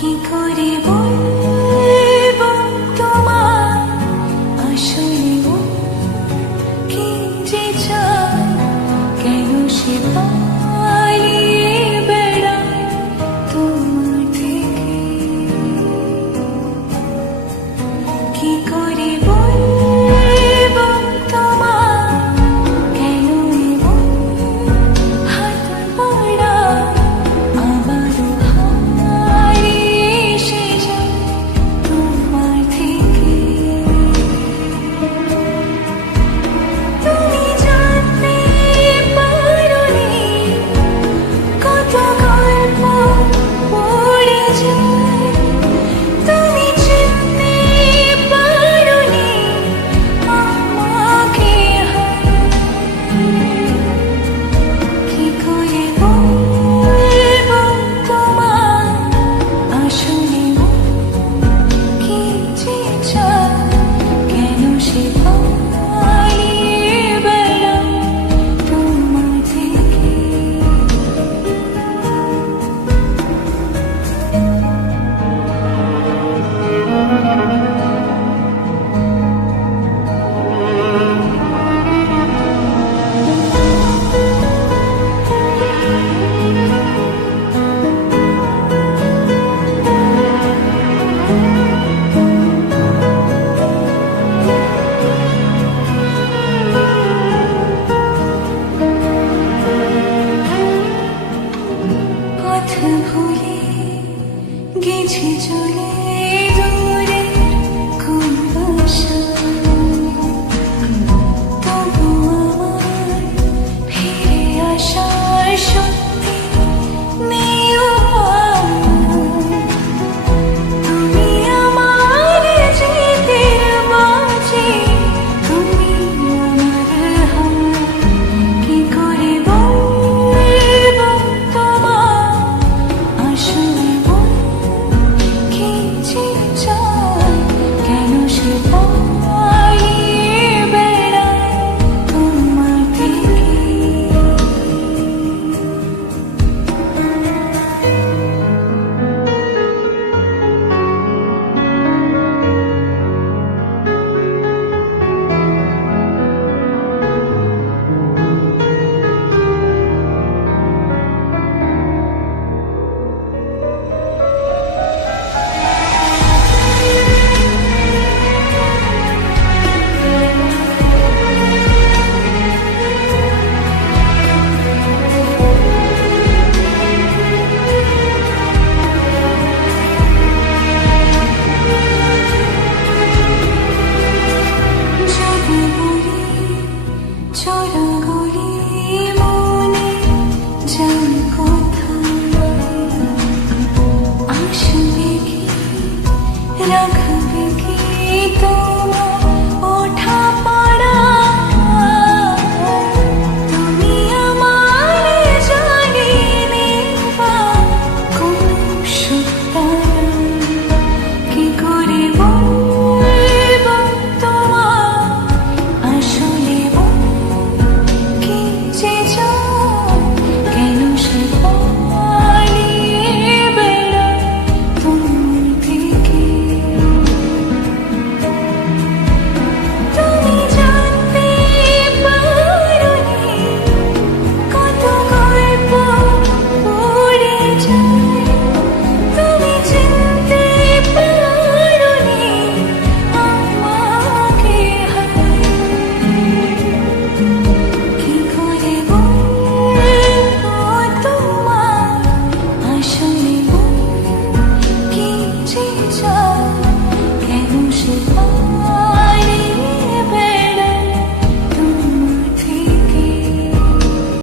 কি করে বলবো তোমায় আসলে মন কি যে চায়, কেন সে পালিয়ে বেড়ায় তোমার থেকে। কি করে বলবো তোমায় কেন এমন হাত বাড়ায়, আবারও হারিয়ে এসে যায় তোমার থেকে। তুমি জানতে পারোনি কত গল্প পড়ে যায়, তুমি চিনতে পারোনি আমাকে। কি করে বলবো তোমায় আসলে মন কি যে চায়, কেন সে পালিয়ে বেড়ায় তোমার থেকে। পথ ভুলে গেছি চলে দূরে কোন বাসায়, তবু আমার ফিরে আসার শক্তি নেই উপায়। তুমি আমার যেতের মাঝে, তুমি আমার হায়। কি করে বলবো তোমায় আসলে মন কি যে চায়, কেন সে পালিয়ে বেড়ায় তোমার থেকে। যদি বলি চোরা গলি মনে যাই কোথায়, আসবে কি রাগ